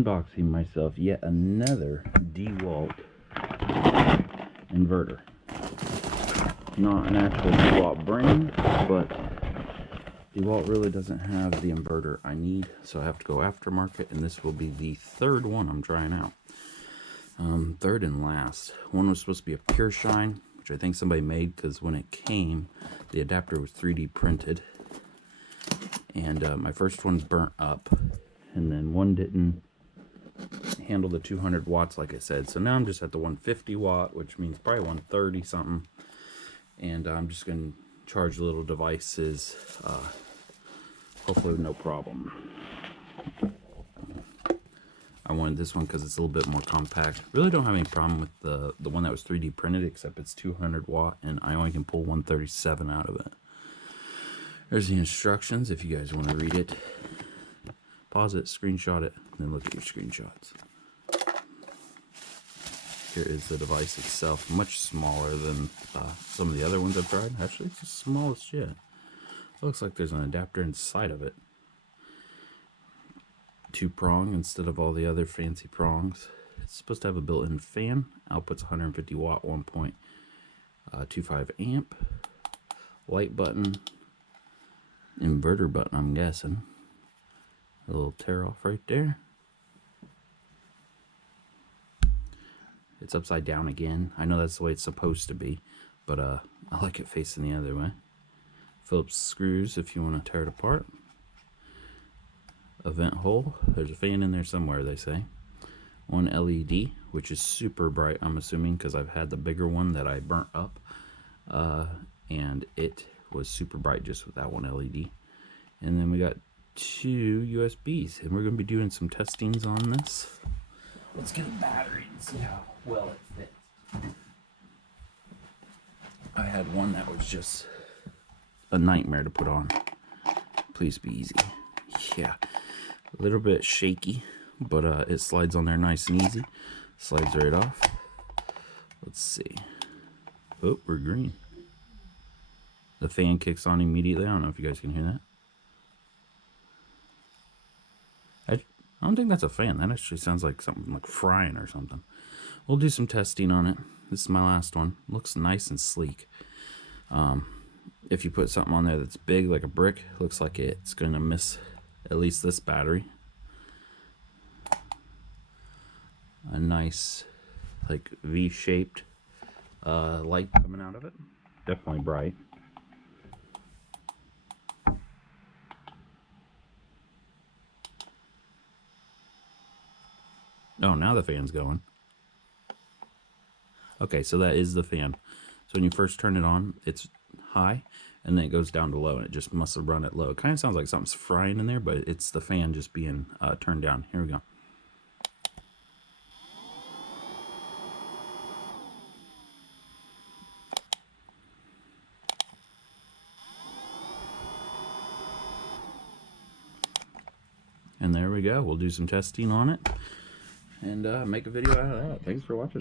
unboxing myself yet another Dewolt inverter. Not an actual Dewolt brand, but Dewolt really doesn't have the inverter I need, so I have to go aftermarket, and this will be the third one I'm trying out. Third and last. One was supposed to be a Pure Shine, which I think somebody made because when it came, the adapter was 3D printed. And my first one burnt up, and then one didn't handle the 200 watts like I said. So now I'm just at the 150 watt, which means probably 130 something. And I'm just going to charge little devices, hopefully with no problem. I wanted this one because it's a little bit more compact. Really don't have any problem with the one that was 3D printed, except it's 200 watt and I only can pull 137 out of it. There's the instructions if you guys want to read it. Pause it, screenshot it, and then look at your screenshots. Here is the device itself, much smaller than some of the other ones I've tried. Actually, it's the smallest yet. Looks like there's an adapter inside of it. 2-prong instead of all the other fancy prongs. It's supposed to have a built-in fan. Output's 150 watt, 1.25 amp. Light button. Inverter button, I'm guessing. A little tear off right there. It's upside down again. I know that's the way it's supposed to be, but I like it facing the other way. Phillips screws if you want to tear it apart. A vent hole. There's a fan in there somewhere, they say. One LED, which is super bright, I'm assuming, because I've had the bigger one that I burnt up. And it was super bright just with that one LED. And then we got 2 USBs, and we're going to be doing some testings on this. Let's get a battery and see how well it fits. I had one that was just a nightmare to put on. Please be easy. Yeah. A little bit shaky, but it slides on there nice and easy. Slides right off. Let's see. Oh, we're green. The fan kicks on immediately. I don't know if you guys can hear that. I don't think that's a fan. That actually sounds like something like frying or something. We'll do some testing on it. This is my last one. Looks nice and sleek. If you put something on there that's big like a brick, looks like it's going to miss at least this battery. A nice like V-shaped light coming out of it. Definitely bright. Oh, now the fan's going. Okay, so that is the fan. So when you first turn it on, it's high, and then it goes down to low, and it just must have run it low. It kind of sounds like something's frying in there, but it's the fan just being turned down. Here we go. And there we go. We'll do some testing on it and make a video out of that. Thanks for watching.